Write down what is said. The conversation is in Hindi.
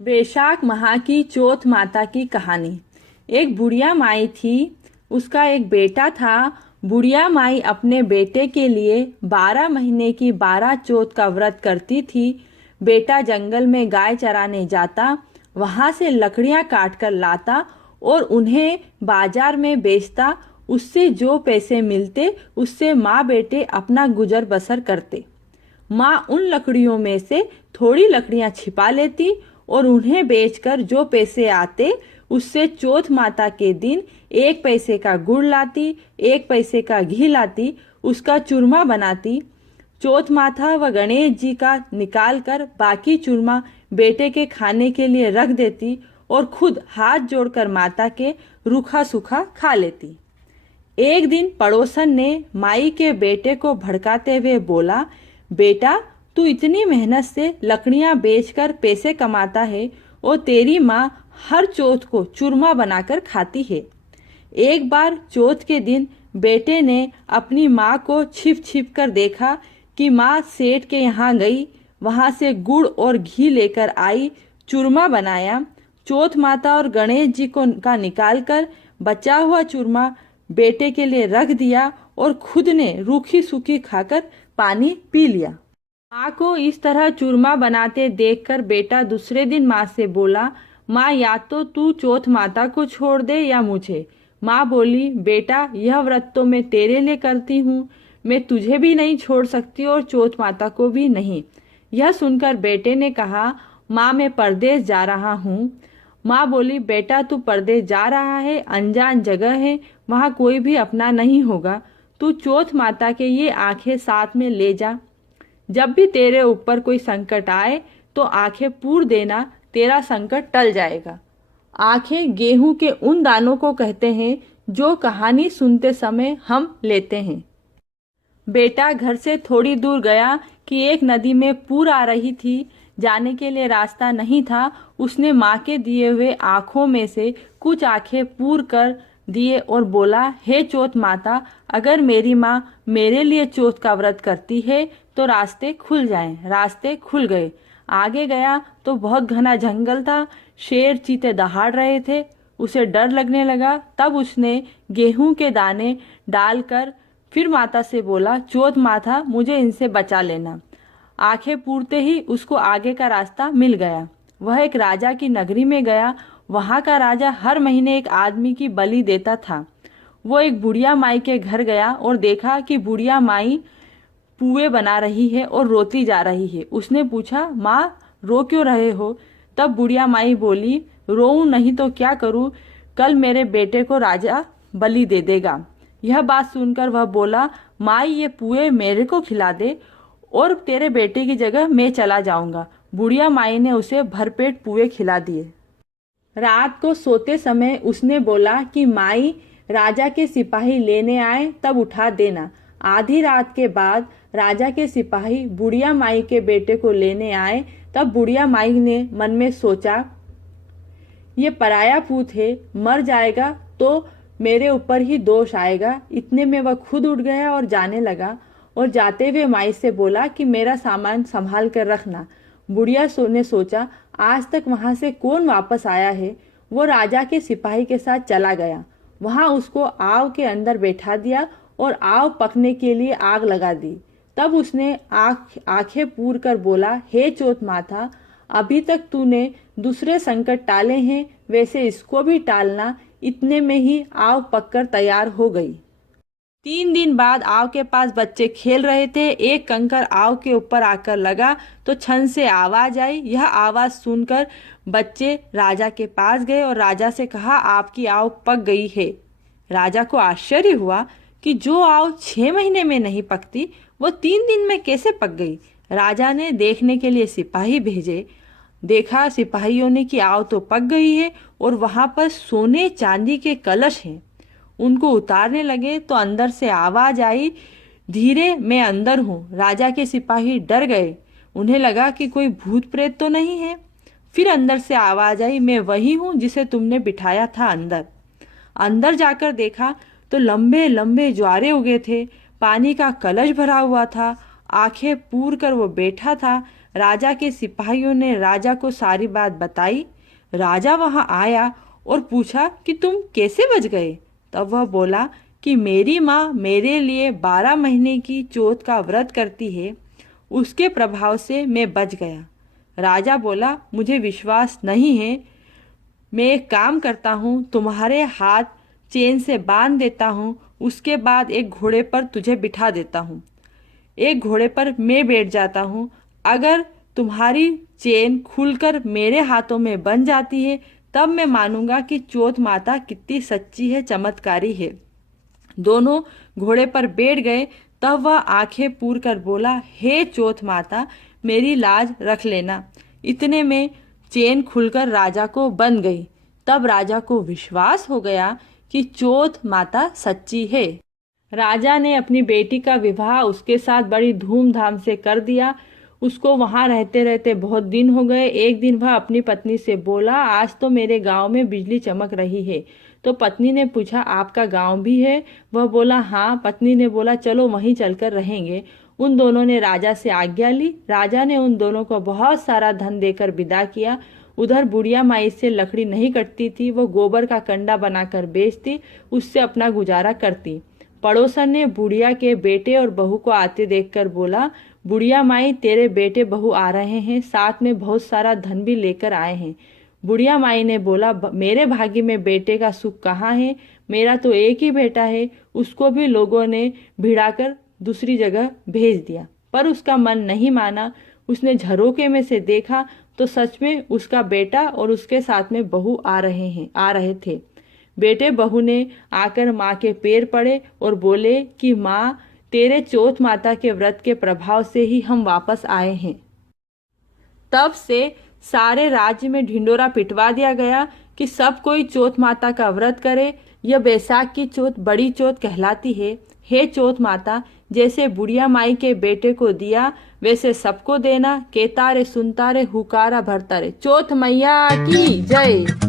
वैशाख माह की चौथ माता की कहानी। एक बुढ़िया माई थी, उसका एक बेटा था। बुढ़िया माई अपने बेटे के लिए 12 महीने की 12 चौथ का व्रत करती थी। बेटा जंगल में गाय चराने जाता, वहां से लकड़ियां काट कर लाता और उन्हें बाजार में बेचता। उससे जो पैसे मिलते उससे माँ बेटे अपना गुजर बसर करते। माँ उन लकड़ियों में से थोड़ी लकड़ियां छिपा लेती और उन्हें बेचकर जो पैसे आते उससे चौथ माता के दिन 1 पैसे का गुड़ लाती, 1 पैसे का घी लाती, उसका चूरमा बनाती। चौथ माता व गणेश जी का निकाल कर बाकी चूरमा बेटे के खाने के लिए रख देती और खुद हाथ जोड़कर माता के रूखा सूखा खा लेती। एक दिन पड़ोसन ने माई के बेटे को भड़काते हुए बोला, बेटा तू इतनी मेहनत से लकड़ियां बेचकर पैसे कमाता है और तेरी माँ हर चौथ को चूरमा बनाकर खाती है। एक बार चौथ के दिन बेटे ने अपनी माँ को छिप छिप कर देखा कि माँ सेठ के यहाँ गई, वहाँ से गुड़ और घी लेकर आई, चूरमा बनाया। चौथ माता और गणेश जी को का निकाल कर बचा हुआ चूरमा बेटे के लिए रख दिया और खुद ने रूखी सूखी खाकर पानी पी लिया। माँ को इस तरह चूरमा बनाते देखकर बेटा दूसरे दिन माँ से बोला, माँ या तो तू चौथ माता को छोड़ दे या मुझे। माँ बोली, बेटा यह व्रत तो मैं तेरे लिए करती हूँ, मैं तुझे भी नहीं छोड़ सकती और चौथ माता को भी नहीं। यह सुनकर बेटे ने कहा, माँ मैं परदेश जा रहा हूँ। माँ बोली, बेटा तू परदेश जा रहा है, अनजान जगह है, वहाँ कोई भी अपना नहीं होगा। तू चौथ माता के ये आंखें साथ में ले जा। जब भी तेरे ऊपर कोई संकट आए तो आंखें पूर देना, तेरा संकट टल जाएगा। आंखें गेहूं के उन दानों को कहते हैं जो कहानी सुनते समय हम लेते हैं। बेटा घर से थोड़ी दूर गया कि एक नदी में पूर आ रही थी। जाने के लिए रास्ता नहीं था। उसने माँ के दिए हुए आँखों में से कुछ आंखें पूर कर दिए और बोला, हे चौथ माता, अगर मेरी माँ मेरे लिए चौथ का व्रत करती है तो रास्ते खुल जाएं। रास्ते खुल गए। आगे गया तो बहुत घना जंगल था। शेर चीते दहाड़ रहे थे। उसे डर लगने लगा। तब उसने गेहूं के दाने डालकर फिर माता से बोला, चौथ माता मुझे इनसे बचा लेना। आंखें पूरते ही उसको आगे का रास्ता मिल गया। वह एक राजा की नगरी में गया। वहां का राजा हर महीने एक आदमी की बलि देता था। वो एक बुढ़िया माई के घर गया और देखा कि बुढ़िया माई पुए बना रही है और रोती जा रही है। उसने पूछा, माँ रो क्यों रहे हो? तब बुढ़िया माई बोली, रोऊं नहीं तो क्या करूं, कल मेरे बेटे को राजा बलि दे देगा। यह बात सुनकर वह बोला, माई ये पुए मेरे को खिला दे और तेरे बेटे की जगह मैं चला जाऊंगा। बुढ़िया माई ने उसे भरपेट पुए खिला दिए। रात को सोते समय उसने बोला कि माई राजा के सिपाही लेने आए तब उठा देना। आधी रात के बाद राजा के सिपाही बुढ़िया माई के बेटे को लेने आए। तब बुढ़िया माई ने मन में सोचा, ये पराया पूत है, मर जाएगा तो मेरे ऊपर ही दोष आएगा। इतने में वह खुद उठ गया और जाने लगा और जाते हुए माई से बोला कि मेरा सामान संभाल कर रखना। बुढ़िया ने सोचा, आज तक वहां से कौन वापस आया है। वो राजा के सिपाही के साथ चला गया। वहां उसको आग के अंदर बैठा दिया और आग पकने के लिए आग लगा दी। तब उसने आंखें पूर कर बोला, हे चौथ माता, अभी तक तूने दूसरे संकट टाले हैं, वैसे इसको भी टालना। इतने में ही आग पककर तैयार हो गई। 3 दिन बाद आव के पास बच्चे खेल रहे थे। एक कंकर आव के ऊपर आकर लगा तो छन से आवाज आई। यह आवाज सुनकर बच्चे राजा के पास गए और राजा से कहा, आपकी आव पक गई है। राजा को आश्चर्य हुआ कि जो आव 6 महीने में नहीं पकती वो 3 दिन में कैसे पक गई। राजा ने देखने के लिए सिपाही भेजे। देखा सिपाहियों ने कि आव तो पक गई है और वहां पर सोने चांदी के कलश हैं। उनको उतारने लगे तो अंदर से आवाज आई, धीरे, मैं अंदर हूँ। राजा के सिपाही डर गए। उन्हें लगा कि कोई भूत प्रेत तो नहीं है। फिर अंदर से आवाज आई, मैं वही हूँ जिसे तुमने बिठाया था अंदर। अंदर जाकर देखा तो लंबे लंबे ज्वारे उगे थे। पानी का कलश भरा हुआ था। आंखें पूर कर वो बैठा था। राजा के सिपाहियों ने राजा को सारी बात बताई। राजा वहां आया और पूछा कि तुम कैसे बच गए। तब वह बोला कि मेरी माँ मेरे लिए 12 महीने की चौथ का व्रत करती है, उसके प्रभाव से मैं बच गया। राजा बोला, मुझे विश्वास नहीं है। मैं एक काम करता हूँ, तुम्हारे हाथ चेन से बांध देता हूँ, उसके बाद एक घोड़े पर तुझे बिठा देता हूँ। एक घोड़े पर मैं बैठ जाता हूँ। अगर तुम्हारी चेन खुलकर मेरे हाथों में बन जाती है, तब मैं मानूंगा कि चौथ माता कितनी सच्ची है, चमत्कारी है। दोनों घोड़े पर बैठ गए। तब वह आंखें पूर कर बोला, हे चौथ माता, मेरी लाज रख लेना। इतने में चेन खुलकर राजा को बन गई। तब राजा को विश्वास हो गया कि चौथ माता सच्ची है। राजा ने अपनी बेटी का विवाह उसके साथ बड़ी धूमधाम से कर दिया। उसको वहां रहते रहते बहुत दिन हो गए। एक दिन वह अपनी पत्नी से बोला, आज तो मेरे गांव में बिजली चमक रही है। तो पत्नी ने पूछा, आपका गांव भी है? वह बोला, हाँ। पत्नी ने बोला, चलो वहीं चलकर रहेंगे। उन दोनों ने राजा से आज्ञा ली। राजा ने उन दोनों को बहुत सारा धन देकर विदा किया। उधर बुढ़िया माई से लकड़ी नहीं कटती थी, वो गोबर का कंडा बनाकर बेचती, उससे अपना गुजारा करती। पड़ोसन ने बुढ़िया के बेटे और बहू को आते देखकर बोला, बुढ़िया माई, तेरे बेटे बहू आ रहे हैं, साथ में बहुत सारा धन भी लेकर आए हैं। बुढ़िया माई ने बोला, मेरे भाग्य में बेटे का सुख कहाँ है? मेरा तो एक ही बेटा है। उसको भी लोगों ने भिड़ाकर दूसरी जगह भेज दिया, पर उसका मन नहीं माना। उसने झरोके में से देखा तो सच में उसका बेटा और उसके साथ में बहू आ रहे थे। बेटे बहू ने आकर माँ के पैर पड़े और बोले कि माँ, तेरे चौथ माता के व्रत के प्रभाव से ही हम वापस आए हैं। तब से सारे राज्य में ढिंडोरा पिटवा दिया गया कि सब कोई चौथ माता का व्रत करे। यह बैसाख की चौथ बड़ी चौथ कहलाती है। हे चौथ माता, जैसे बुढ़िया माई के बेटे को दिया, वैसे सबको देना। केतारे सुनता रे, हुकारा भरता रे। चौथ मैया की जय।